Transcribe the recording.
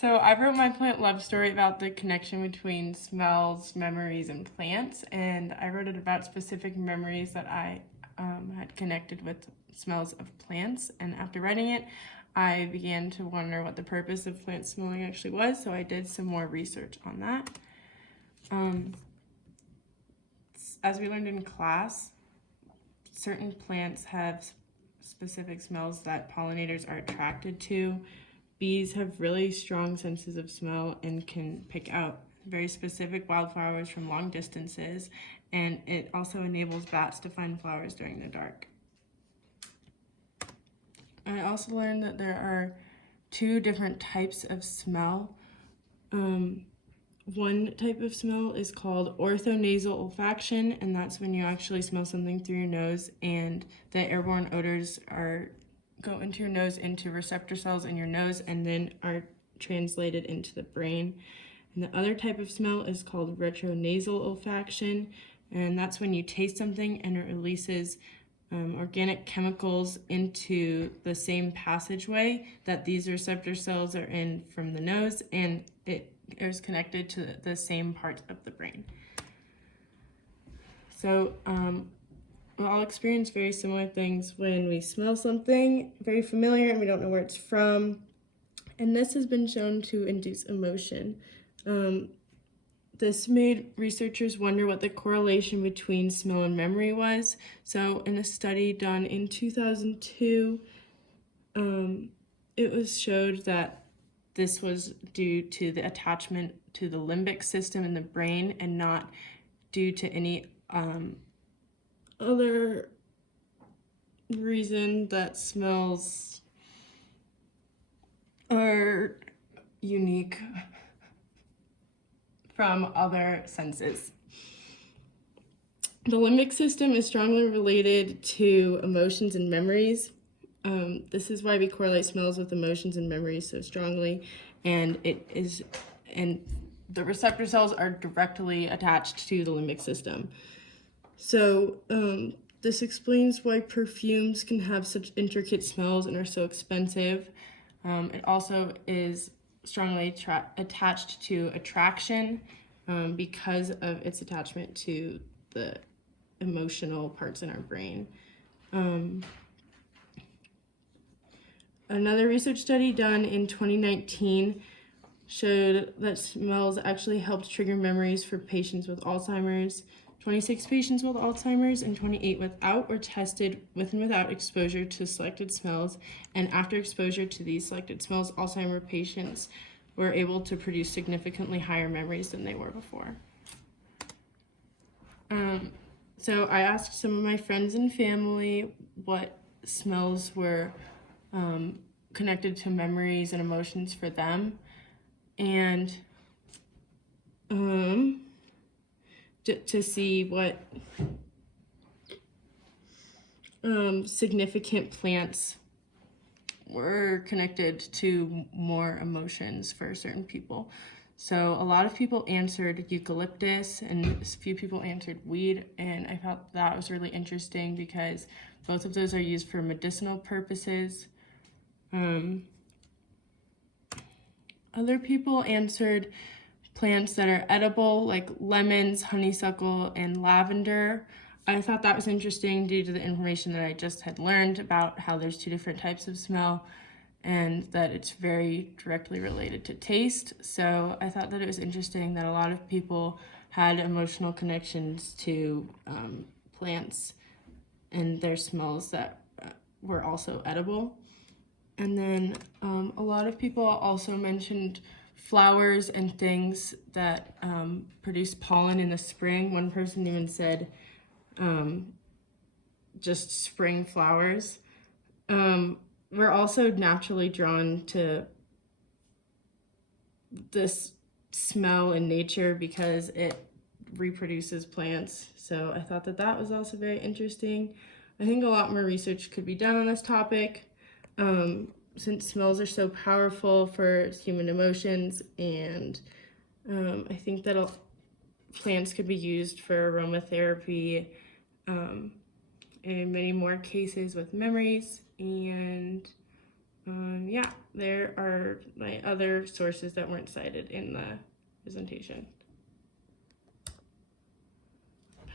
So I wrote my plant love story about the connection between smells, memories, and plants, and I wrote it about specific memories that I had connected with smells of plants. And after writing it, I began to wonder what the purpose of plant smelling actually was, so I did some more research on that. As we learned in class, certain plants have specific smells that pollinators are attracted to. Bees have really strong senses of smell and can pick out very specific wildflowers from long distances, and it also enables bats to find flowers during the dark. I also learned that there are two different types of smell. One type of smell is called orthonasal olfaction, and that's when you actually smell something through your nose and the airborne odors go into your nose, into receptor cells in your nose, and then are translated into the brain. And the other type of smell is called retronasal olfaction, and that's when you taste something and it releases organic chemicals into the same passageway that these receptor cells are in from the nose, and it is connected to the same parts of the brain. So we all experience very similar things when we smell something very familiar and we don't know where it's from. And this has been shown to induce emotion. This made researchers wonder what the correlation between smell and memory was. So in a study done in 2002, it was showed that this was due to the attachment to the limbic system in the brain and not due to any other reason that smells are unique from other senses. The limbic system is strongly related to emotions and memories. This is why we correlate smells with emotions and memories so strongly, and the receptor cells are directly attached to the limbic system. So this explains why perfumes can have such intricate smells and are so expensive. It also is strongly attached to attraction because of its attachment to the emotional parts in our brain. Another research study done in 2019 showed that smells actually helped trigger memories for patients with Alzheimer's. 26 patients with Alzheimer's and 28 without were tested with and without exposure to selected smells, and after exposure to these selected smells, Alzheimer's patients were able to produce significantly higher memories than they were before. So I asked some of my friends and family what smells were connected to memories and emotions for them, and to see what significant plants were connected to more emotions for certain people. So a lot of people answered eucalyptus and a few people answered weed, and I thought that was really interesting because both of those are used for medicinal purposes. Other people answered plants that are edible, like lemons, honeysuckle, and lavender. I thought that was interesting due to the information that I just had learned about how there's two different types of smell and that it's very directly related to taste. So I thought that it was interesting that a lot of people had emotional connections to plants and their smells that were also edible. And then a lot of people also mentioned flowers and things that produce pollen in the spring. One person even said just spring flowers. We're also naturally drawn to this smell in nature because it reproduces plants. So I thought that that was also very interesting. I think a lot more research could be done on this topic. Since smells are so powerful for human emotions, and I think that plants could be used for aromatherapy in many more cases with memories, and Yeah, there are my other sources that weren't cited in the presentation.